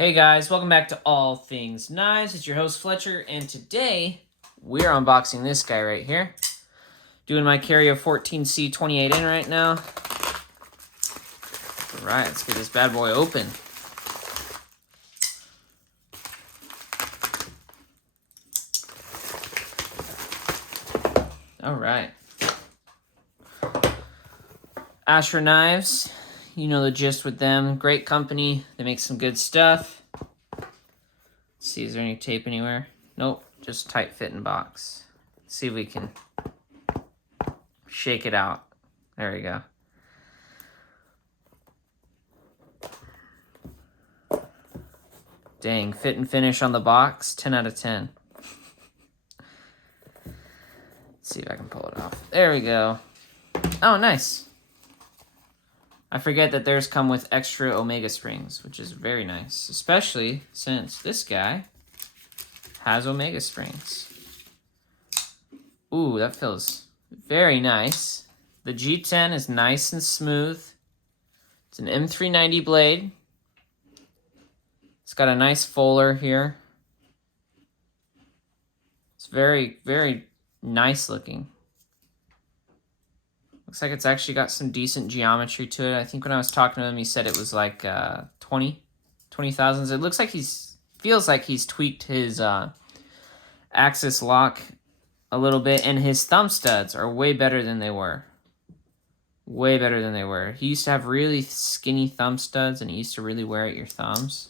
Hey guys, welcome back to All Things Knives. It's your host Fletcher, and today we're unboxing this guy right here. Doing my carry of 14C 28 in right now. Alright, let's get this bad boy open. Alright. Asher Knives. You know the gist with them. Great company. They make some good stuff. Let's see, is there any tape anywhere? Nope, just tight fitting box. Let's see if we can shake it out. There we go. Dang, fit and finish on the box, 10 out of 10. Let's see if I can pull it off. There we go. Oh, nice. I forget that theirs come with extra Omega springs, which is very nice, especially since this guy has Omega springs. Ooh, that feels very nice. The G10 is nice and smooth. It's an M390 blade. It's got a nice fuller here. It's very, very nice looking. Looks like it's actually got some decent geometry to it. I think when I was talking to him, he said it was like 20 thousandths. It looks like feels like he's tweaked his axis lock a little bit, and his thumb studs are way better than they were. Way better than they were. He used to have really skinny thumb studs, and he used to really wear at your thumbs.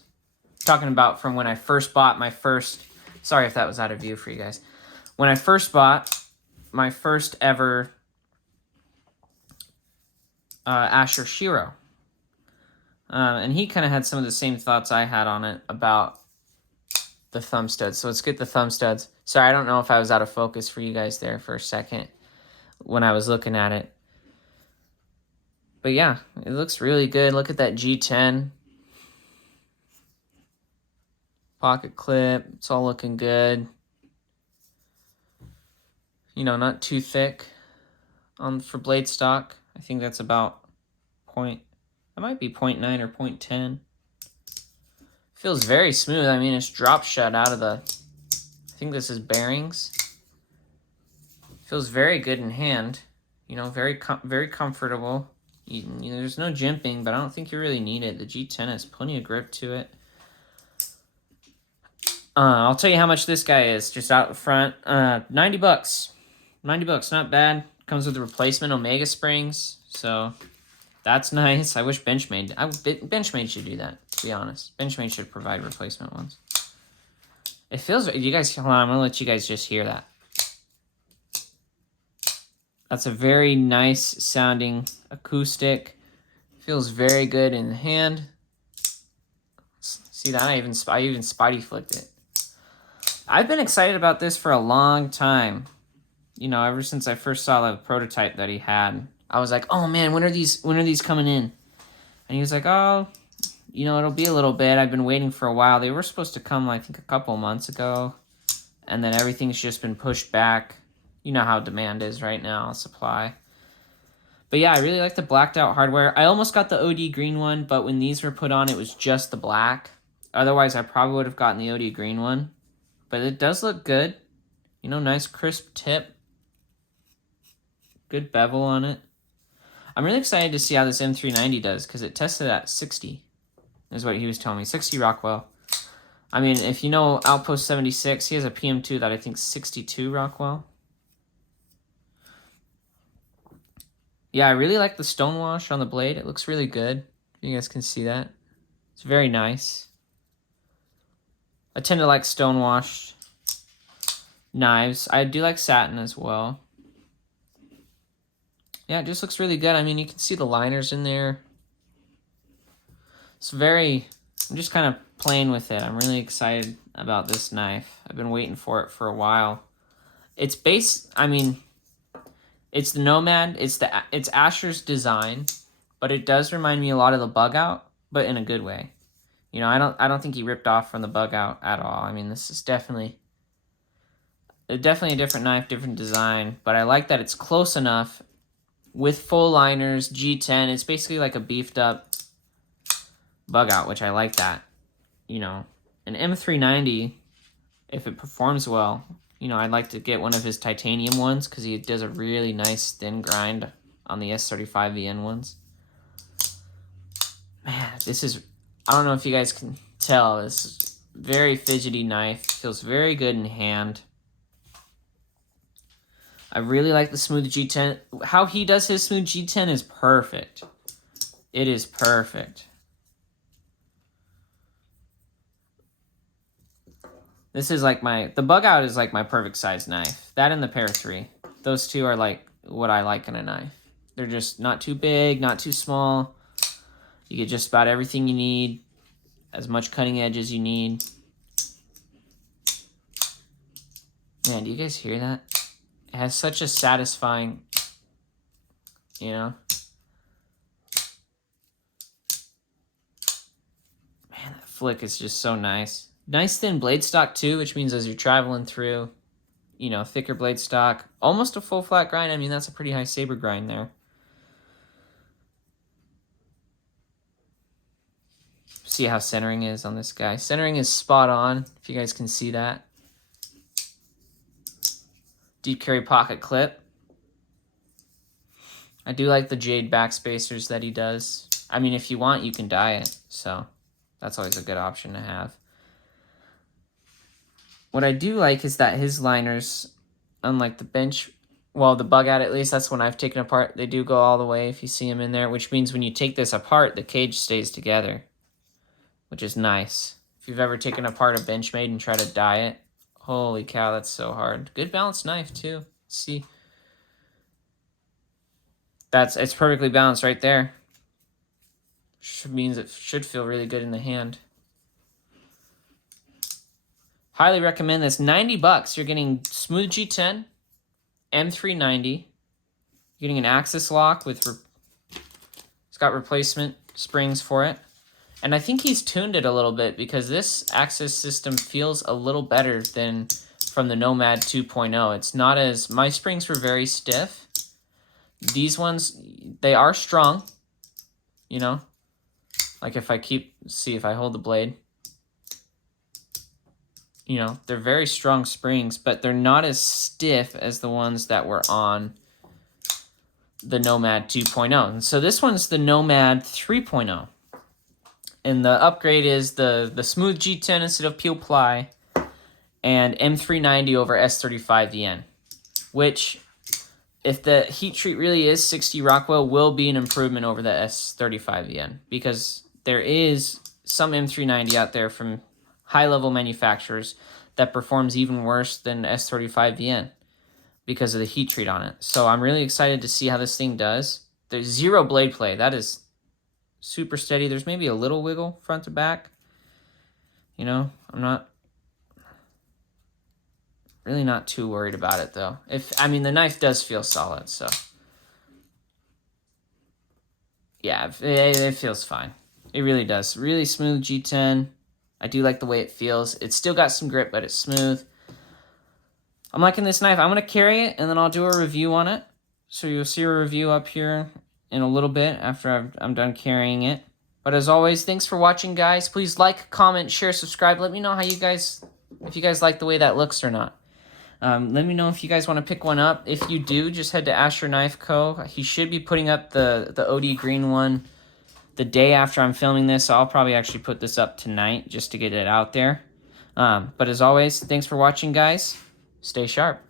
Talking about from when I first bought my first, sorry if that was out of view for you guys. When I first bought my first ever Asher Shiro. And he kind of had some of the same thoughts I had on it about the thumb studs. So let's get the thumb studs. Sorry, I don't know if I was out of focus for you guys there for a second when I was looking at it. But yeah, it looks really good. Look at that G10. Pocket clip. It's all looking good. You know, not too thick for blade stock. I think that's about that might be 0.9 or 0.10. Feels very smooth. I mean, it's drop shut out of the, I think this is bearings. Feels very good in hand. You know, very comfortable. There's no jimping, but I don't think you really need it. The G10 has plenty of grip to it. I'll tell you how much this guy is, just out front. 90 bucks. 90 bucks, not bad. Comes with replacement Omega springs, so that's nice. I wish Benchmade. Benchmade should do that, to be honest. Benchmade should provide replacement ones. It feels... You guys... Hold on, I'm going to let you guys just hear that. That's a very nice sounding acoustic. Feels very good in the hand. See that? I even Spidey flicked it. I've been excited about this for a long time. You know, ever since I first saw the prototype that he had. I was like, oh man, when are these coming in? And he was like, oh, you know, it'll be a little bit. I've been waiting for a while. They were supposed to come, I think, a couple months ago. And then everything's just been pushed back. You know how demand is right now, supply. But yeah, I really like the blacked out hardware. I almost got the OD green one, but when these were put on, it was just the black. Otherwise, I probably would have gotten the OD green one. But it does look good. You know, nice crisp tip. Good bevel on it. I'm really excited to see how this M390 does, because it tested at 60, is what he was telling me. 60 Rockwell. I mean, if you know Outpost 76, he has a PM2 that I think 62 Rockwell. Yeah, I really like the stonewash on the blade. It looks really good. You guys can see that. It's very nice. I tend to like stonewashed knives. I do like satin as well. Yeah, it just looks really good. I mean, you can see the liners in there. It's very... I'm just kind of playing with it. I'm really excited about this knife. I've been waiting for it for a while. It's I mean, it's the Nomad. It's Asher's design, but it does remind me a lot of the Bug Out, but in a good way. You know, I don't think he ripped off from the Bug Out at all. I mean, this is definitely a different knife, different design, but I like that it's close enough. With full liners, G10, it's basically like a beefed up Bug Out, which I like that. you know, an M390, if it performs well, you know, I'd like to get one of his titanium ones because he does a really nice thin grind on the S35VN ones. Man, this is, I don't know if you guys can tell, this is very fidgety knife. Feels very good in hand. I really like the smooth G10. How he does his smooth G10 is perfect. It is perfect. This is like the bug out is like my perfect size knife. That and the Pair 3. Those two are like what I like in a knife. They're just not too big, not too small. You get just about everything you need. As much cutting edge as you need. Man, do you guys hear that? It has such a satisfying, you know? Man, that flick is just so nice. Nice thin blade stock too, which means as you're traveling through, you know, thicker blade stock, almost a full flat grind. I mean, that's a pretty high saber grind there. See how centering is on this guy. Centering is spot on, if you guys can see that. Deep carry pocket clip. I do like the jade backspacers that he does. I mean, if you want, you can dye it, so that's always a good option to have. What I do like is that his liners, unlike the bench, well, the bug out at least, that's when I've taken apart, they do go all the way if you see them in there, which means when you take this apart, the cage stays together, which is nice. If you've ever taken apart a Benchmade and tried to dye it, holy cow, that's so hard. Good balanced knife too. See, it's perfectly balanced right there. Means it should feel really good in the hand. Highly recommend this. 90 bucks. You're getting smooth G10, M390. You're getting an axis lock with it's got replacement springs for it. And I think he's tuned it a little bit because this axis system feels a little better than from the Nomad 2.0. It's not as, my springs were very stiff. These ones, they are strong, you know, like if I if I hold the blade, you know, they're very strong springs, but they're not as stiff as the ones that were on the Nomad 2.0. And so this one's the Nomad 3.0. And the upgrade is the smooth G10 instead of peel ply and M390 over S35VN, which, if the heat treat really is 60 Rockwell, will be an improvement over the S35VN because there is some M390 out there from high-level manufacturers that performs even worse than S35VN because of the heat treat on it. So I'm really excited to see how this thing does. There's zero blade play. That is super steady. There's maybe a little wiggle front to back. You know, I'm really not too worried about it though. I mean, the knife does feel solid, so yeah, it feels fine. It really does. Really smooth G10. I do like the way it feels. It's still got some grip, but it's smooth. I'm liking this knife. I'm going to carry it, and then I'll do a review on it. So you'll see a review up here in a little bit after I'm done carrying it. But as always, thanks for watching, guys. Please like, comment, share, subscribe. Let me know if you guys like the way that looks or not. Let me know if you guys want to pick one up. If you do, just head to Asher Knife Co. He should be putting up the OD green one the day after I'm filming this, so I'll probably actually put this up tonight just to get it out there. But as always, thanks for watching, guys. Stay sharp.